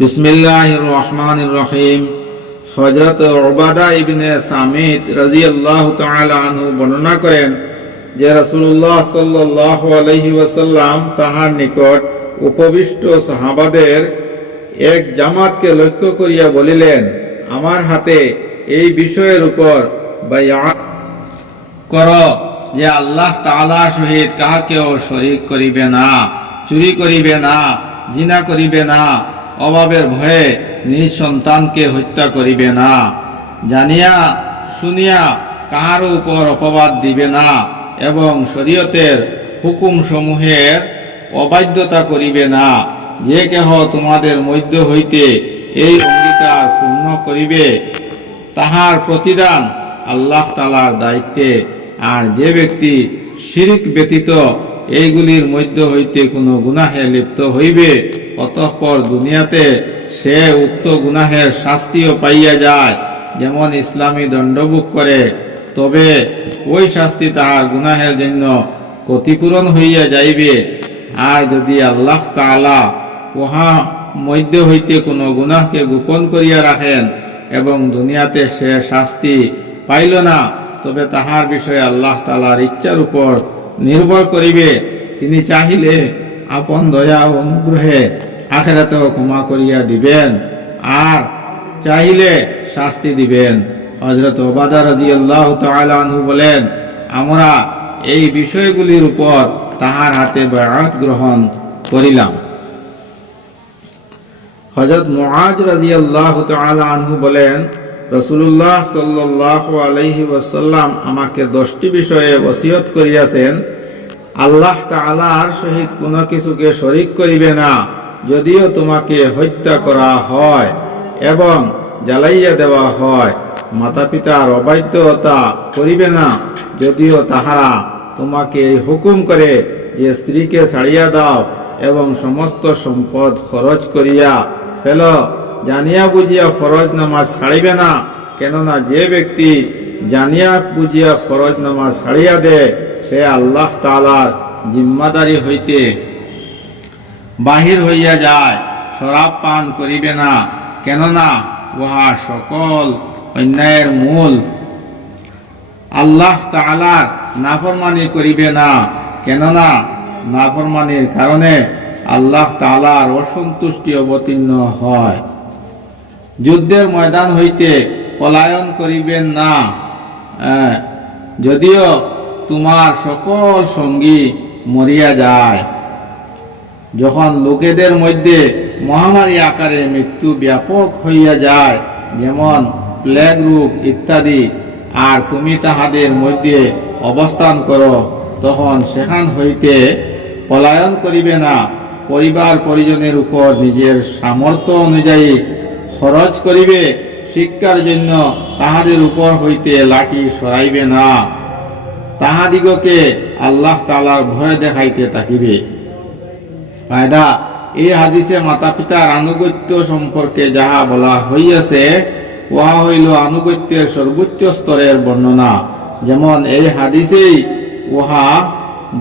বিসমিল্লাহির রহমানির রহিম। হযরত উবাদা ইবনে সামিত রাদিয়াল্লাহু তাআলা আনহু বর্ণনা করেন যে রাসূলুল্লাহ সাল্লাল্লাহু আলাইহি ওয়াসাল্লাম তাহার নিকট উপবিষ্ট সাহাবাদের এক জামাতকে লক্ষ্য করিয়া বলিলেন, আমার হাতে এই বিষয়ের উপর বাইআত কর যে আল্লাহ তাআলার সহিত কাহাকেও শরীক করিবে না, চুরি করিবে না, জিনা করিবে না, অভাবের ভয়ে নিজ সন্তানকে হত্যা করিবে না, জানিয়া শুনিয়া কাহার উপর অপবাদ দিবে না এবং শরীয়তের হুকুম সমূহের অবাধ্যতা করিবে না। যে কেহ তোমাদের মধ্য হইতে এই অঙ্গীকার পূর্ণ করিবে তাহার প্রতিদান আল্লাহ তাআলার দায়িত্বে। আর যে ব্যক্তি শিরক ব্যতীত এইগুলির মধ্য হইতে কোনো গুনাহে লিপ্ত হইবে অতঃপর দুনিয়াতে সে উক্ত গুনাহের শাস্তিও পাইয়া যায়, যেমন ইসলামী দণ্ডভোগ করে, তবে ওই শাস্তি তাহার গুনাহের জন্য ক্ষতিপূরণ হইয়া যাইবে। আর যদি আল্লাহ তাআলা উহা মধ্য হইতে কোনো গুনাহকে গোপন করিয়া রাখেন এবং দুনিয়াতে সে শাস্তি পাইল না, তবে তাহার বিষয়ে আল্লাহ তাআলার ইচ্ছার উপর নির্ভর করিবে। তিনি চাহিলে আপন দয়া ও অনুগ্রহে আখিরাতেও ক্ষমা করিয়া দিবেন আর চাহিলে শাস্তি দিবেন। হযরত উবাদা রাদিয়াল্লাহু তাআলা আনহু বলেন, আমরা এই বিষয়গুলির উপর তাহার হাতে বাইআত গ্রহণ করিলাম। হযরত মুআজ রাদিয়াল্লাহু তাআলা আনহু বলেন, রাসূলুল্লাহ সাল্লাল্লাহু আলাইহি ওয়াসাল্লাম আমাকে 10টি বিষয়ে ওসিয়ত করিয়াছেন। আল্লাহ তাআলার সহিত কোনো কিছুকে শরীক করিবে না, যদিও তোমাকে হত্যা করা হয় এবং জ্বালাইয়া দেওয়া হয়। মাতা পিতার অবাধ্যতা করিবে না, যদিও তাহারা তোমাকে এই হুকুম করে যে স্ত্রীকে ছাড়িয়া দাও এবং সমস্ত সম্পদ খরচ করিয়া ফেল। জানিয়া বুঝিয়া ফরজ নামাজ ছাড়িবে না, কেননা যে ব্যক্তি জানিয়া বুঝিয়া ফরজ নামাজ ছাড়িয়া দেয় সে আল্লাহ তাআলার জিম্মাদারি হইতে বাহির হইয়া যায়। শরাব পান করিবে না, কেননা উহা সকল অন্যায়ের মূল। আল্লাহ তাআলার নাফরমানি করিবে না, কেননা নাফরমানির কারণে আল্লাহ তাআলার অসন্তুষ্টি অবতীর্ণ হয়। যুদ্ধের ময়দান হইতে পলায়ন করিবেন না, যদিও তোমার সকল সঙ্গী মরিয়া যায়। যখন লোকেদের মধ্যে মহামারী আকারে মৃত্যু ব্যাপক হইয়া যায়, যেমন প্লেগ রোগ ইত্যাদি, আর তুমি তাহাদের মধ্যে অবস্থান করো, তখন সেখান হইতে পলায়ন করিবে না। পরিবার পরিজনের উপর নিজের সামর্থ্য অনুযায়ী খরচ করিবে। শিক্ষার জন্য তাহাদের উপর হইতে লাঠি সরাইবে না। তাহাদিগকে আল্লাহ তাআলার ভয় দেখাইতে থাকিবে। ফায়দা, এই হাদিসে মাতা পিতার আনুগত্য সম্পর্কে যাহা বলা হইয়াছে উহা হইল আনুগত্যের সর্বোচ্চ স্তরের বর্ণনা। যেমন এই হাদিসেই উহা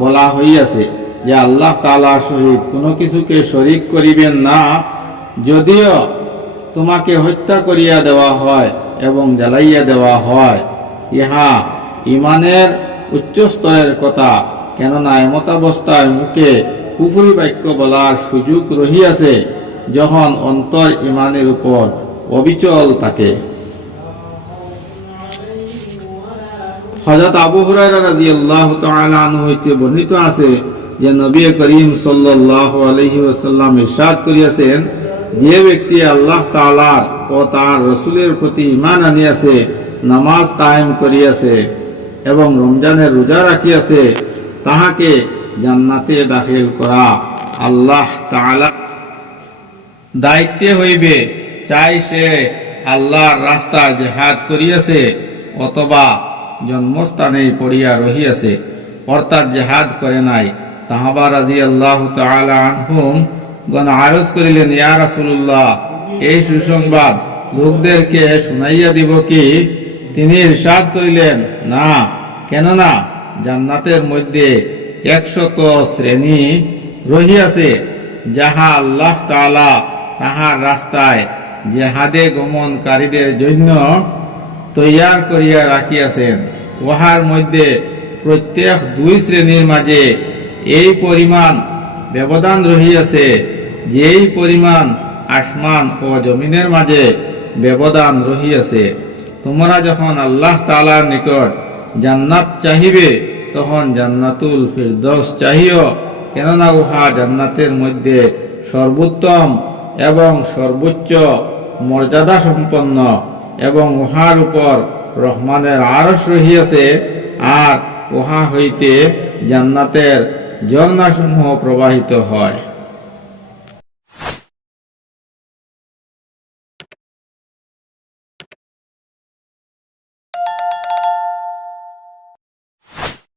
বলা হইয়াছে যে আল্লাহ তাআলার সহিত কোনো কিছুকে শরীক করিবেন না, যদিও তোমাকে হত্যা করিয়া দেওয়া হয় এবং জ্বালাইয়া দেওয়া হয়। ইহা ইমানের উচ্চ স্তরের কথা, কেননা এমতাবস্থায় মুখে কুফরি বাক্য বলার সুযোগ রহিয়াছে যখন অন্তর ইমানের উপর অবিচল থাকে। হযরত আবু হুরায়রা রাদিয়াল্লাহু তাআলা আনহু হইতে বর্ণিত আছে যে নবী করিম সাল্লাল্লাহু আলাইহি ওয়াসাল্লাম ইরশাদ করিয়াছেন, যে ব্যক্তি আল্লাহ তাআলার ও তার রাসূলের প্রতি ঈমান আনিয়াছে, নামাজ কায়েম করিয়াছে এবং রমজানের রোজা রাখিয়াছে, তাহাকে জান্নাতে দাখিল করা আল্লাহ তাআলার দায়িত্বে হইবে। চাই সে আল্লাহর রাস্তায় জিহাদ করিয়াছে অথবা জন্মস্থানেই পড়িয়া রহিয়াছে, অর্থাৎ জিহাদ করে নাই। সাহাবা রাদিয়াল্লাহু তাআলা আনহুম গণ আরজ করিলেন, ইয়া রাসূলুল্লাহ, এই সুসংবাদ লোকদেরকে শুনাইয়া দিব কি? তিনি ইরশাদ করিলেন, না, কেননা জান্নাতের মধ্যে 100 শ্রেণী রহিয়াছে, যাহা আল্লাহ তাআলা তাহার রাস্তায় জেহাদে গমনকারীদের জন্য তৈয়ার করিয়া রাখিয়াছেন। উহার মধ্যে প্রত্যেক দুই শ্রেণীর মাঝে এই পরিমাণ ব্যবধান রহিয়াছে, যেই পরিমাণ আসমান ও জমিনের মাঝে ব্যবধান রহিয়াছে। তোমরা যখন আল্লাহ তাআলার নিকট জান্নাত চাহিবে, তখন জান্নাতুল ফিরদৌস চাহিও, কেননা উহা জান্নাতের মধ্যে সর্বোত্তম এবং সর্বোচ্চ মর্যাদা সম্পন্ন, এবং উহার উপর রহমানের আরশ রহিয়াছে, আর উহা হইতে জান্নাতের ঝর্ণাসমূহ প্রবাহিত হয়।